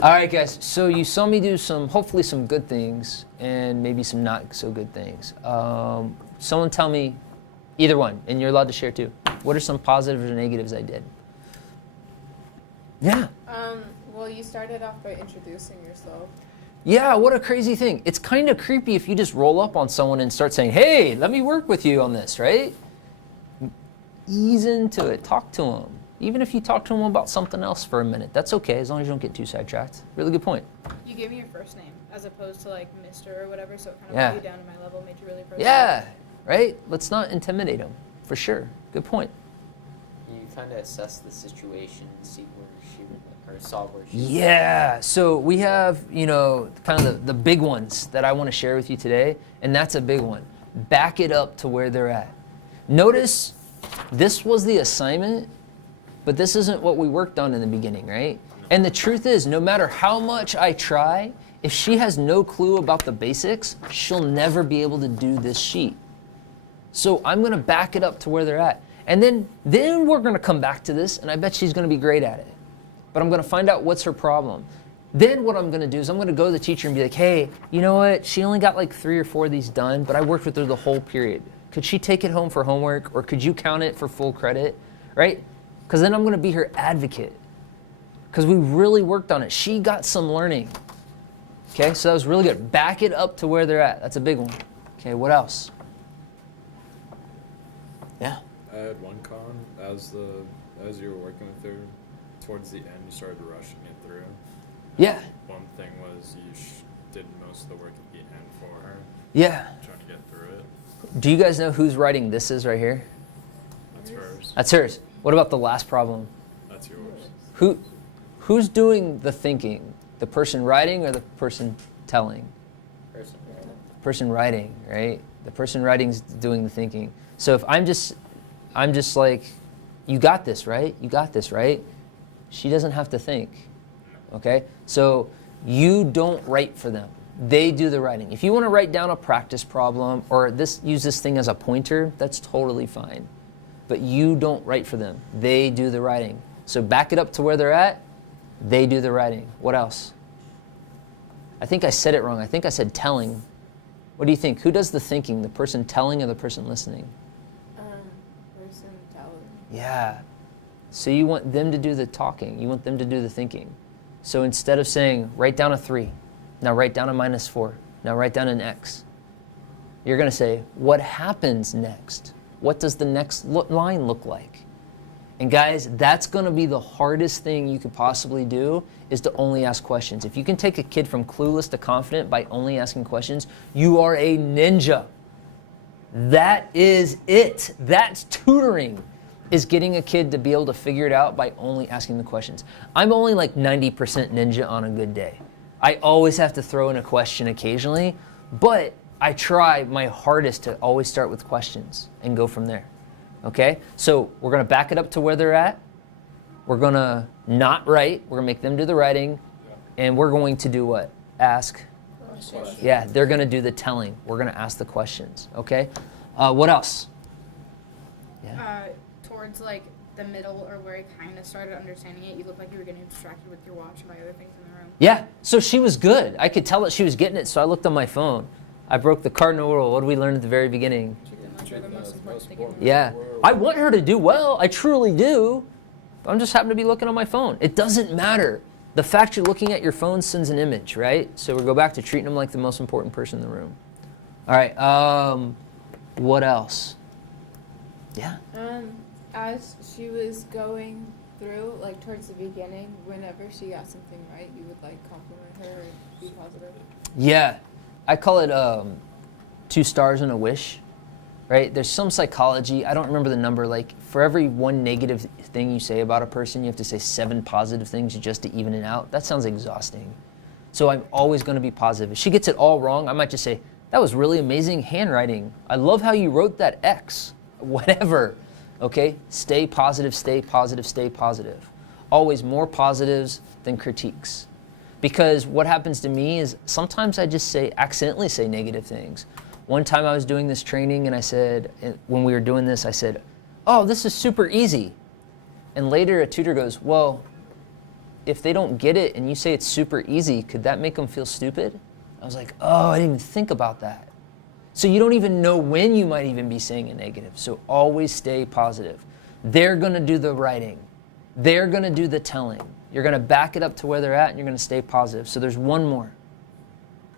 All right, guys. So you saw me do hopefully some good things and maybe some not so good things. Someone tell me, either one, and you're allowed to share too. What are some positives or negatives I did? Yeah. Well, you started off by introducing yourself. Yeah, what a crazy thing. It's kind of creepy if you just roll up on someone and start saying, hey, let me work with you on this, right? Ease into it. Talk to them. Even if you talk to them about something else for a minute, that's okay, as long as you don't get too sidetracked. Really good point. You gave me your first name as opposed to like Mr. or whatever, so it kind of brought you down to my level, made you really personal. Yeah, right? Let's not intimidate them, for sure. Good point. You kind of assess the situation, see where she would, or saw where she Yeah, so we have, kind of the big ones that I want to share with you today, and that's a big one. Back it up to where they're at. Notice this was the assignment, but this isn't what we worked on in the beginning, right? And the truth is, no matter how much I try, if she has no clue about the basics, she'll never be able to do this sheet. So I'm going to back it up to where they're at. And then we're going to come back to this, and I bet she's going to be great at it. But I'm going to find out what's her problem. Then what I'm going to do is I'm going to go to the teacher and be like, hey, you know what? She only got like 3 or 4 of these done, but I worked with her the whole period. Could she take it home for homework, or could you count it for full credit, right? Because then I'm going to be her advocate. Because we really worked on it. She got some learning. Okay, so that was really good. Back it up to where they're at. That's a big one. Okay, what else? Yeah. I had one con as you were working with her. Towards the end, you started rushing it through. Yeah. One thing was you did most of the work at the end for her. Yeah. Trying to get through it. Do you guys know whose writing this is right here? That's hers. That's hers. What about the last problem? That's yours. Who's doing the thinking? The person writing or the person telling? Person writing, right? The person writing's doing the thinking. So if I'm just like, you got this, right? You got this, right? She doesn't have to think. Okay? So you don't write for them. They do the writing. If you want to write down a practice problem or use this thing as a pointer, that's totally fine. But you don't write for them. They do the writing. So back it up to where they're at. They do the writing. What else? I think I said it wrong. I think I said telling. What do you think? Who does the thinking? The person telling or the person listening? Person telling. Yeah. So you want them to do the talking. You want them to do the thinking. So instead of saying, write down a 3, now write down a -4, now write down an X, you're going to say, what happens next? What does the next line look like? And guys, that's going to be the hardest thing you could possibly do, is to only ask questions. If you can take a kid from clueless to confident by only asking questions, you are a ninja. That is it. That's tutoring, is getting a kid to be able to figure it out by only asking the questions. I'm only like 90% ninja on a good day. I always have to throw in a question occasionally, but I try my hardest to always start with questions and go from there. Okay? So we're going to back it up to where they're at. We're going to not write. We're going to make them do the writing. And we're going to do what? Ask. Questions. Yeah, they're going to do the telling. We're going to ask the questions. Okay? What else? Yeah. Towards like the middle or where I kind of started understanding it, you looked like you were getting distracted with your watch and by other things in the room. Yeah, so she was good. I could tell that she was getting it, so I looked on my phone. I broke the cardinal rule. What did we learn at the very beginning? You're the most important thing in the room. Yeah, I want her to do well. I truly do. But I'm just happen to be looking on my phone. It doesn't matter. The fact you're looking at your phone sends an image, right? So we go back to treating them like the most important person in the room. All right, what else? Yeah? As she was going through, like towards the beginning, whenever she got something right, you would like compliment her and be positive. Yeah, I call it 2 stars and a wish, right? There's some psychology, I don't remember the number, like for every 1 negative thing you say about a person, you have to say 7 positive things just to even it out. That sounds exhausting. So I'm always going to be positive. If she gets it all wrong, I might just say, that was really amazing handwriting. I love how you wrote that X, whatever. Okay, stay positive, stay positive, stay positive. Always more positives than critiques. Because what happens to me is sometimes I just accidentally say negative things. One time I was doing this training and I said, when we were doing this, I said, oh, this is super easy. And later a tutor goes, well, if they don't get it and you say it's super easy, could that make them feel stupid? I was like, oh, I didn't even think about that. So you don't even know when you might even be saying a negative. So always stay positive. They're going to do the writing. They're going to do the telling. You're going to back it up to where they're at, and you're going to stay positive. So there's one more.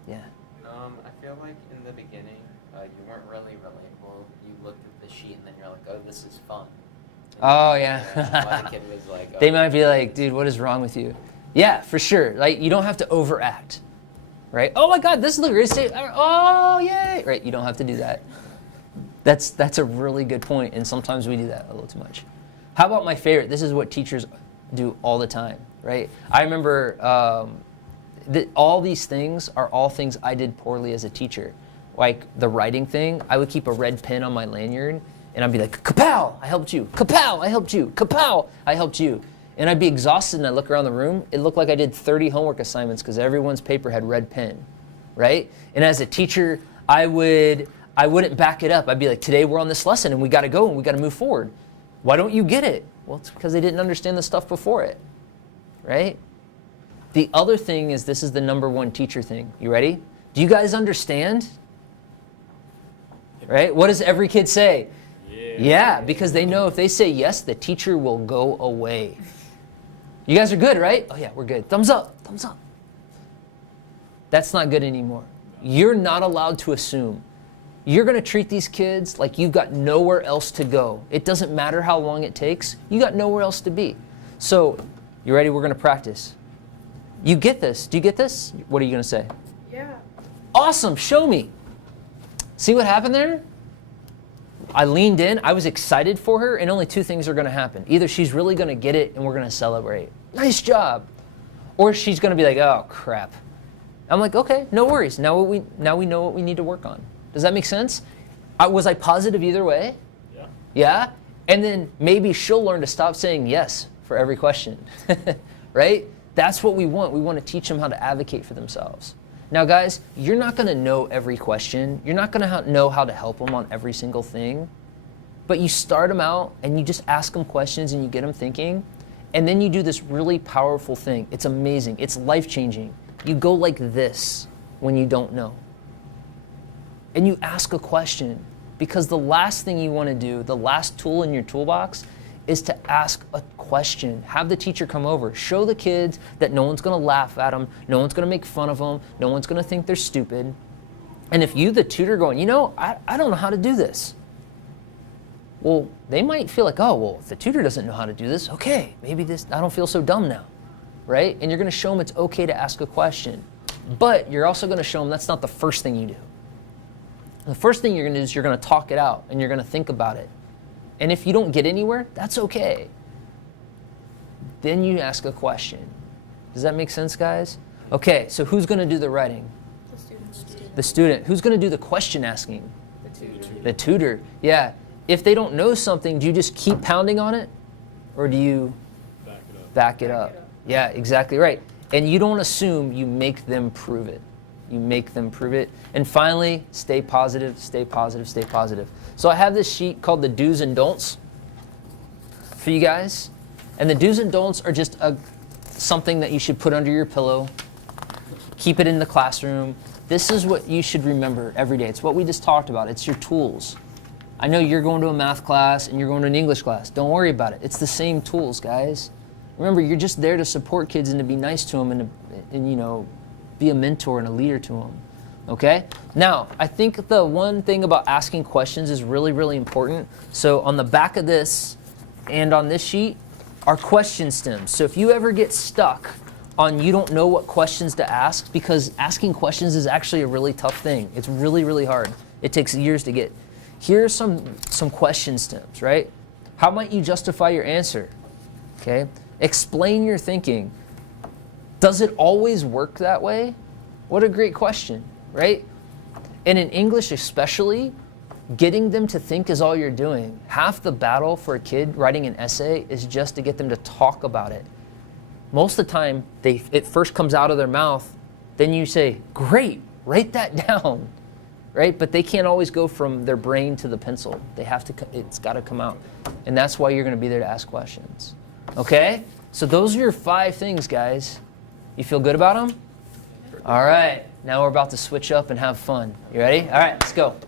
Yeah. I feel like in the beginning, you weren't really relatable. You looked at the sheet and then you're like, oh, this is fun. Oh, yeah. While the kid was like, They might be like, dude, what is wrong with you? Yeah, for sure. Like, you don't have to overact, right? Oh my God, this is the greatest day. Oh, yay. Right, you don't have to do that. That's a really good point, and sometimes we do that a little too much. How about my favorite? This is what teachers do all the time, right? I remember all these things are all things I did poorly as a teacher. Like the writing thing, I would keep a red pen on my lanyard, and I'd be like, kapow, I helped you. Kapow, I helped you. Kapow, I helped you. And I'd be exhausted, and I'd look around the room. It looked like I did 30 homework assignments because everyone's paper had red pen, right? And as a teacher, I wouldn't back it up. I'd be like, today we're on this lesson, and we got to go, and we got to move forward. Why don't you get it? Well, it's because they didn't understand the stuff before it, right? The other thing is, this is the number one teacher thing. You ready? Do you guys understand? Right? What does every kid say? Yeah, because they know if they say yes, the teacher will go away. You guys are good, right? Oh yeah, we're good. Thumbs up, thumbs up. That's not good anymore. You're not allowed to assume. You're going to treat these kids like you've got nowhere else to go. It doesn't matter how long it takes. You got nowhere else to be. So, you ready? We're going to practice. You get this. Do you get this? What are you going to say? Yeah. Awesome. Show me. See what happened there? I leaned in. I was excited for her, and only two things are going to happen. Either she's really going to get it, and we're going to celebrate. Nice job. Or she's going to be like, oh, crap. I'm like, okay, no worries. Now we know what we need to work on. Does that make sense? Was I positive either way? Yeah. Yeah? And then maybe she'll learn to stop saying yes for every question, right? That's what we want. We want to teach them how to advocate for themselves. Now, guys, you're not going to know every question. You're not going to know how to help them on every single thing. But you start them out, and you just ask them questions, and you get them thinking. And then you do this really powerful thing. It's amazing. It's life-changing. You go like this when you don't know. And you ask a question, because the last thing you want to do, the last tool in your toolbox, is to ask a question. Have the teacher come over. Show the kids that no one's going to laugh at them, no one's going to make fun of them, no one's going to think they're stupid. And if you, the tutor, going, you know, I don't know how to do this. Well, they might feel like, oh, well, if the tutor doesn't know how to do this, okay, maybe I don't feel so dumb now, right? And you're going to show them it's okay to ask a question. But you're also going to show them that's not the first thing you do. The first thing you're going to do is you're going to talk it out, and you're going to think about it. And if you don't get anywhere, that's okay. Then you ask a question. Does that make sense, guys? Okay, so who's going to do the writing? The student. The student. Who's going to do the question asking? The tutor. The tutor. Yeah. If they don't know something, do you just keep pounding on it? Or do you back it up? Yeah, exactly right. And you don't assume, you make them prove it. You make them prove it. And finally, stay positive, stay positive, stay positive. So I have this sheet called the do's and don'ts for you guys. And the do's and don'ts are just something that you should put under your pillow. Keep it in the classroom. This is what you should remember every day. It's what we just talked about. It's your tools. I know you're going to a math class and you're going to an English class. Don't worry about it. It's the same tools, guys. Remember, you're just there to support kids and to be nice to them and you know, be a mentor and a leader to them, okay? Now, I think the one thing about asking questions is really, really important. So on the back of this and on this sheet are question stems. So if you ever get stuck on you don't know what questions to ask, because asking questions is actually a really tough thing. It's really, really hard. It takes years to get. Here's some question stems, right? How might you justify your answer, okay? Explain your thinking. Does it always work that way? What a great question, right? And in English especially, getting them to think is all you're doing. Half the battle for a kid writing an essay is just to get them to talk about it. Most of the time, it first comes out of their mouth, then you say, great, write that down, right? But they can't always go from their brain to the pencil. It's got to come out. And that's why you're going to be there to ask questions. Okay? So those are your 5 things, guys. You feel good about them? All right. Now we're about to switch up and have fun. You ready? All right, let's go.